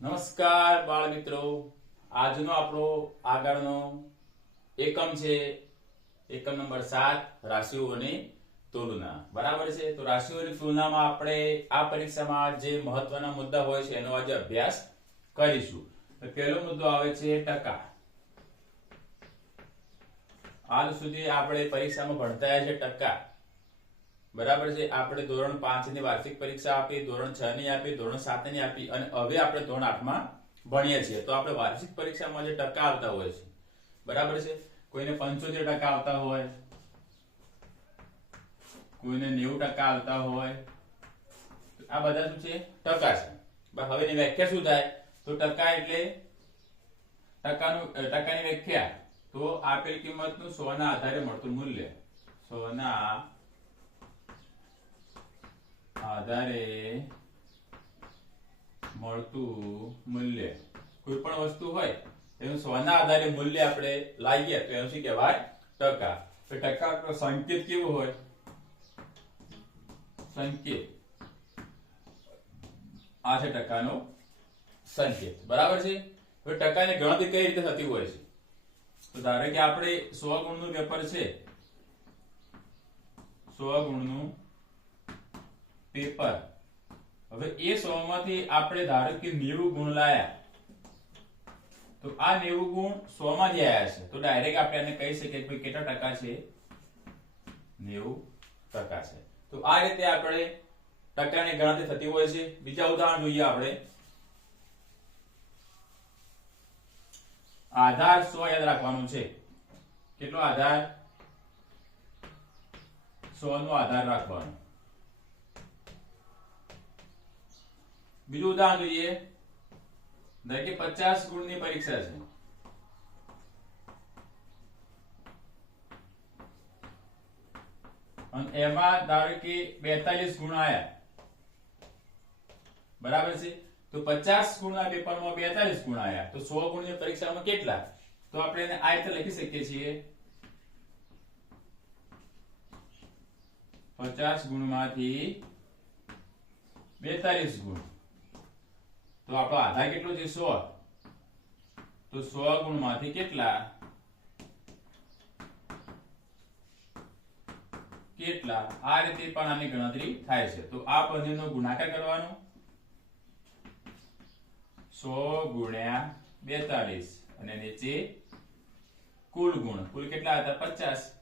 નમસ્કાર બાળ મિત્રો આજનો આપણો આગળનો એકમ છે, એકમ નંબર સાત રાશિઓની તુલના. બરાબર છે? તો રાશિઓની તુલનામાં આપણે આ પરીક્ષામાં જે મહત્વના મુદ્દા હોય છે, એનો આજે અભ્યાસ કરીશું. પહેલો મુદ્દો આવે છે ટકા. આજ સુધી આપણે પરીક્ષામાં ભણતા છે ટકા. બરાબર છે? આપણે ધોરણ પાંચની વાર્ષિક પરીક્ષા આપી, ધોરણ છ ની આપી, ધોરણ સાતની આપી અને હવે આપણે ધોરણ આઠમાં ભણીએ છીએ. તો આપણે વાર્ષિક પરીક્ષામાં જે ટકા આવતા હોય છે, બરાબર છે? કોઈને પંચોતેર ટકા આવતા હોય, કોઈને નેવું ટકા આવતા હોય આ બધા શું છે? ટકા છે. હવે એની વ્યાખ્યા શું થાય? તો ટકા એટલે ટકાનું ટકાની વ્યાખ્યા. તો આપેલ કિંમતનું સોના આધારે મળતું મૂલ્ય. સો ના આધારે મળતું મૂલ્ય. કોઈ પણ વસ્તુ હોય, એનું સોના આધારે મૂલ્ય આપણે લાવીએ, તો એનું શું કહેવાય? ટકા. તો ટકા સંકેત કેવો હોય? સંકેત. આ છે ટકાનો સંકેત. બરાબર છે? હવે ટકાની ગણતરી કઈ રીતે થતી હોય છે? તો ધારો કે આપણે સો ગુણનું પેપર છે. સો ગુણનું પેપર. હવે એ સો માંથી આપણે ધારો કે 90 ગુણ લાયા. તો આ 90 ગુણ સો માં જ આવ્યા છે. તો ડાયરેક્ટ આપણે એને કહી શકીએ કે કેટલા ટકા છે? 90 ટકા છે. તો આ રીતે આપણે ટકાની ગણતરી થતી હોય છે. બીજા ઉદાહરણ જોઈએ આપણે. આધાર સો યાદ રાખવાનું છે. કેટલો આધાર? સો નો આધાર રાખવાનો. બીજું ઉદાહરણ જોઈએ. ધારો કે પચાસ ગુણની પરીક્ષા છે. એમાં ધારો કે બેતાલીસ ગુણ આવ્યા બરાબર છે? તો પચાસ ગુણના પેપરમાં બેતાલીસ ગુણ આવ્યા તો સો ગુણની પરીક્ષામાં કેટલા? તો આપણે એને આ રીતે લખી શકીએ છીએ. પચાસ ગુણમાંથી બેતાલીસ ગુણ. તો આપણો આધા કેટલો છે? સો તો સો ગુણ કેટલા? કેટલા? આ રીતે પણ આની ગણતરી થાય છે. તો આ બંનેનો ગુણાકાર કરવાનો. સો ગુણ્યા બેતાલીસ અને નીચે કુલ ગુણ. કુલ કેટલા હતા? પચાસ.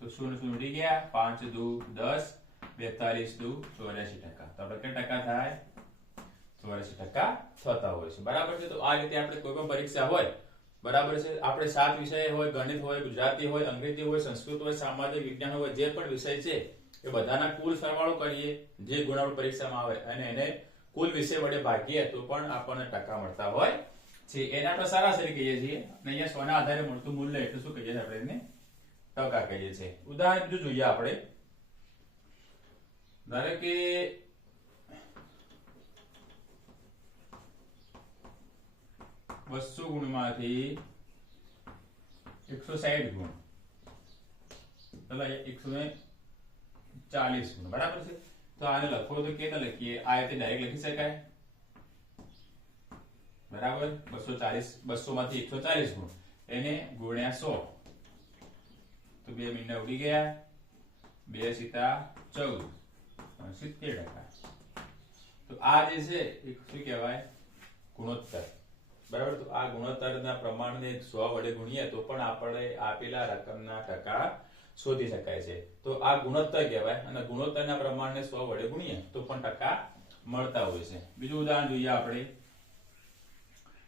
તો શૂન્ય શૂન્ય ઉડી ગયા. પાંચ દુ દસ. બેતાલીસ દુ ચોર્યાસી ટકા. તો આપણે કેટલા ટકા થાય? ચોર્યાસી ટકા થતા હોય છે. બરાબર છે? તો આ રીતે આપણે કોઈ પણ પરીક્ષા હોય, બરાબર છે? આપણે સાત વિષય હોય, ગણિત હોય, ગુજરાતી હોય, અંગ્રેજી હોય, સંસ્કૃત હોય, સામાજિક વિજ્ઞાન હોય, જે પણ વિષય છે, એ બધાના કુલ સરવાળો કરીએ, જે ગુણ પરીક્ષામાં આવે, અને એને કુલ વિષય વડે ભાગીએ, તો પણ આપણને ટકા મળતા હોય છે. એને આપણે સરાસરી કહીએ છીએ. અને અહીંયા સોના આધારે મળતું મૂલ્ય એટલે શું કહીએ છીએ આપણે એને? ટકા કહીએ છીએ. ઉદાહરણ બીજું જોઈએ આપણે. ધારો કે બસો ગુણમાંથી એકસો સાહીઠ ગુણ એકસો ચાલીસ ગુણ બરાબર છે તો આને લખો તો કેતા લખીએ આ રીતે ડાયરેક્ટ લખી શકાય બરાબર બસો ચાલીસ બસો માંથી એકસો ચાલીસ ગુણ એને ગુણ્યા સો તો બે મિનિટ ઉડી ગયા બે સીતા ચૌદ સિત્તેર ટકા તો આ જે છે એ શું કહેવાય ગુણોત્તર બરાબર? તો આ ગુણોત્તરના પ્રમાણને સો વડે ગુણીએ તો પણ આપણે આપેલા રકમના ટકા શોધી શકાય છે. તો આ ગુણોત્તર કહેવાય અને ગુણોત્તરના પ્રમાણને સો વડે ગુણીએ તો પણ ટકા મળતા હોય છે. બીજું ઉદાહરણ જોઈએ આપણે.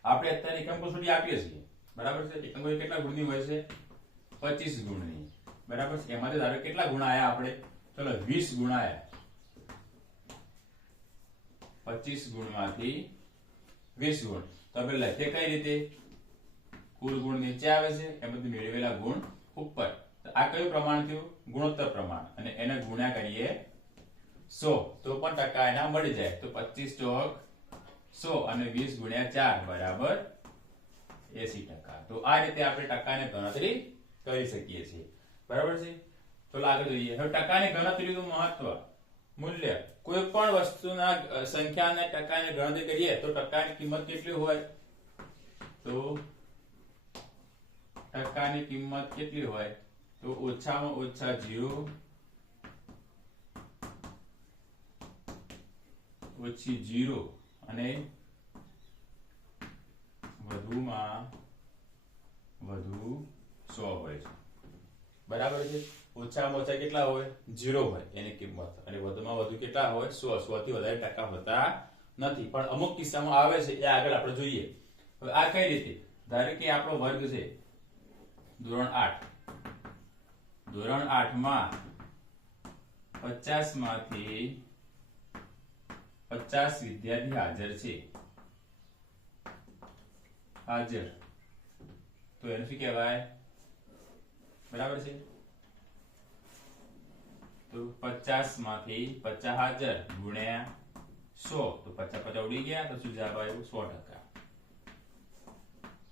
આપણે અત્યારે એકમ કસોટી આપીએ છીએ. બરાબર છે? એકમ કસોટી કેટલા ગુણની હોય છે? પચીસ ગુણની. બરાબર છે? એમાંથી ધારો કેટલા ગુણ આયા આપણે? ચલો, વીસ ગુણ આયા. પચીસ ગુણમાંથી વીસ ગુણ. તો આપણે લખીએ કઈ રીતે? કુલ ગુણ નીચે આવે છે એ બધું મેળવેલા ગુણ ઉપર. આ કયું પ્રમાણ થયું? ગુણોત્તર પ્રમાણ. અને એને ગુણ્યા કરીએ સો. તો પણ ટકા એના મળી જાય. તો પચીસ ચોક સો અને વીસ ગુણ્યા ચાર, બરાબર એસી ટકા. તો આ રીતે આપણે ટકાની ગણતરી કરી શકીએ છીએ. બરાબર છે? તો આગળ જોઈએ. હવે ટકાની ગણતરીનું મહત્વ, મૂલ્ય. કોઈ પણ વસ્તુના અ, સંખ્યા અને ટકાની ગણતરી કરીએ તો ટકાની કિંમત કેટલી હોય? તો ટકાની કિંમત કેટલી હોય? તો ઓછામાં ઓછા 0 ઓછી જીરો અને વધુમાં વધુ સો હોય છે. બરાબર છે? ઓછામાં ઓછા કેટલા હોય? ઝીરો હોય, એની કિંમત. અને વધુમાં વધુ કેટલા હોય? સો સો થી વધારે ટકા હોતા નથી. પણ અમુક કિસ્સામાં આવે છે, એ આગળ આપણે જોઈએ. હવે આ કઈ રીતે? ધારો કે આપણો વર્ગ છે, ધોરણ આઠ. ધોરણ 8 માં 50 માંથી 50 વિદ્યાર્થી હાજર છે. હાજર. તો એને શું કહેવાય? બરાબર છે? તો 50 માંથી 50 હાજર ગુણ્યા સો, તો 50 50 ઉડી ગયા, તો શું જવાબ આવ્યો? સો ટકા.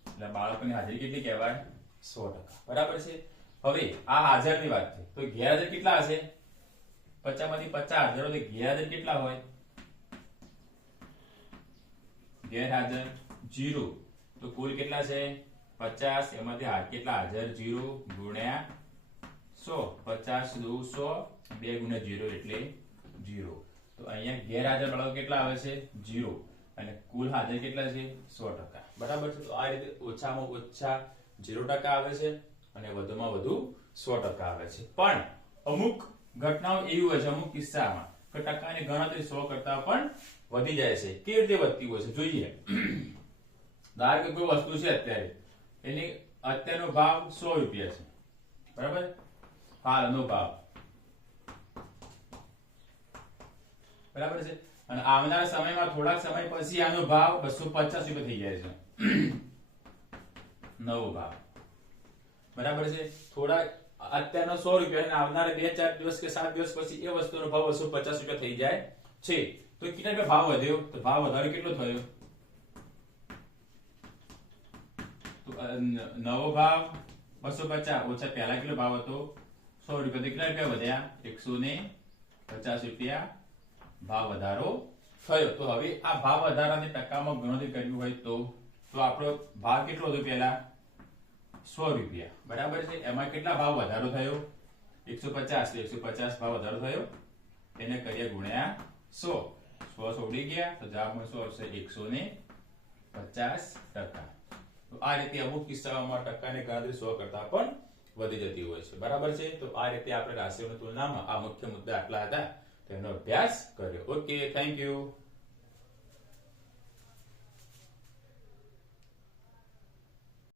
એટલે બાળકોની હાજરી કેટલી કહેવાય? 100% બરાબર છે? હવે આ હાજરની વાત છે. તો ગેરહાજર કેટલા હશે? 50 માંથી 50 હાજર, તો ગેરહાજર કેટલા હોય? ગેરહાજર જીરો. તો કુલ કેટલા છે? 50 એમાંથી કેટલા? હાજર જીરો ગુણ્યા સો. પચાસ દુ 100 બે ગુણ્યા જીરો એટલે જીરો. તો અહીંયા ગેરહાજર બાળકો કેટલા આવે છે? જીરો. અને કુલ હાજર કેટલા છે? સો ટકા. બરાબર છે? તો આ રીતે ઓછામાં ઓછા જીરો ટકા આવે છે અને વધુમાં વધુ સો ટકા આવે છે. પણ અમુક ઘટનાઓ એવી હોય છે, અમુક કિસ્સામાં, કે ટકાની ગણતરી સો કરતા પણ વધી જાય છે. કેવી રીતે વધતી હોય છે? જોઈએ. ધારો કે કોઈ વસ્તુ છે અત્યારે. એની અત્યારનો ભાવ સો રૂપિયા છે. બરાબર? હાલનો ભાવ. બરાબર છે? અને આવનારા સમયમાં થોડાક સમય પછી આનો ભાવ 250 રૂપિયા થઈ જાય છે. નવો ભાવ. બરાબર છે? થોડા અત્યારનો સો રૂપિયા અને આવનારા બે ચાર દિવસ કે સાત દિવસ પછી એ વસ્તુનો ભાવ 250 રૂપિયા થઈ જાય છે. તો કેટલા રૂપિયા ભાવ વધ્યો? તો ભાવ વધારો કેટલો થયો? નવો ભાવ 250 ઓછા પહેલા કેટલો ભાવ હતો? સો રૂપિયા કેટલા રૂપિયા વધ્યા? 150 રૂપિયા. ભાવ વધારો થયો. તો હવે આ ભાવ વધારાની ટકામાં ગણતરી કરવી હોય તો તો આપણો ભાવ કેટલો હતો પહેલા? સો રૂપિયા. બરાબર છે? એમાં કેટલા ભાવ વધારો થયો? એકસો પચાસ. એકસો પચાસ ભાવ વધારો થયો. એને કરીએ ગુણ્યા સો. સો સો ઉડી ગયા, તો જવાબમાં શું આવશે? 150 ટકા. તો આ રીતે અમુક કિસ્સાઓમાં ટકાની ગણતરી સો કરતા પણ વધી જતી હોય છે. બરાબર છે? તો આ રીતે આપણે રાશિઓની તુલનામાં આ મુખ્ય મુદ્દા આટલા હતા. તેનો અભ્યાસ કર્યો. Okay thank you